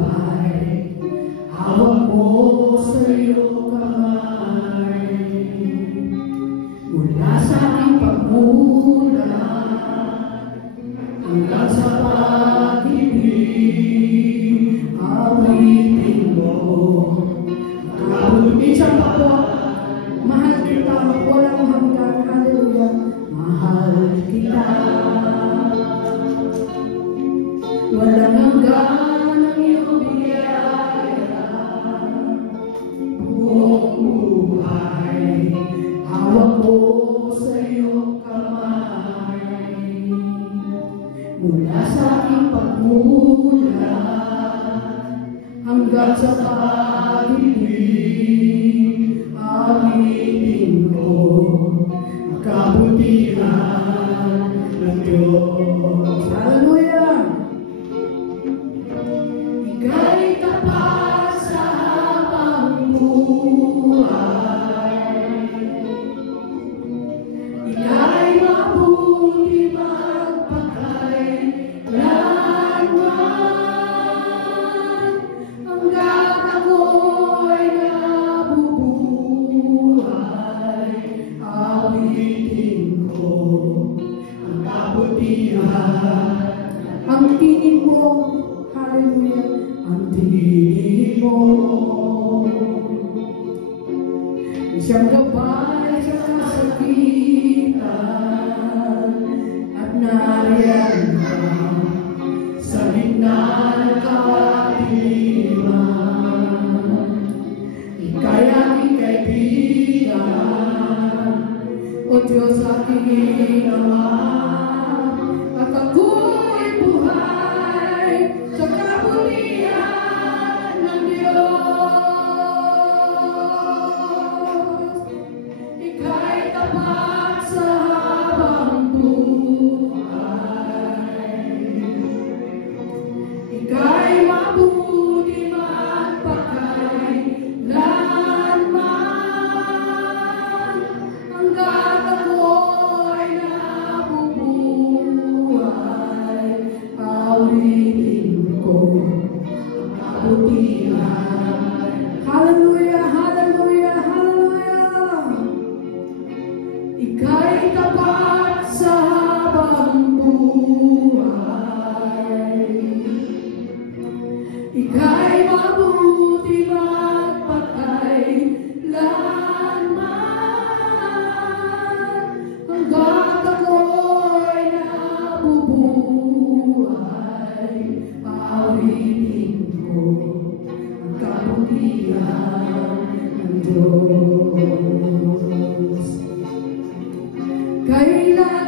buhay, hawak mo sa iyong kamay. Mula sa aking pagmulat hanggang sa pag-ibig, awitin mo. Minsan pa po, mahal kita, walang hanggan, hallelujah, mahal kita. Walang hanggan ang iyong biyaya, buong buhay, hawak mo sa iyong kamay. Mula sa aking pagmulat hanggang sa pag-ibig, awitin ko ang kabutihan ng Diyos. Hallelujah! Ika'y tapat sa habang buhay, ika'y mabuti magpakailanman, hanggang ako'y nabubuhay, awitin ko ang kabutihan. Ang tingin mo, hallelujah, ang tingin mo, siyang gabay sa kasakitan, at nariyan ka sa gitna ng kadiliman. Ika'y aking kaibigan, O Diyos aking Ama, at ako'y buhay sa kabutihan ng Diyos. Ika'y tapat sa habang buhay, ika'y mabuti magpakailanman, hanggang ako'y nabubuhay, awitin ko ang kabutihan. Hallelujah, hallelujah, hallelujah! Ika'y tapat sa habang buhay, ika'y mabuti magpakailanman, hanggang ako'y nabubuhay, awitin ko ang kabutihan ng Diyos. Kailan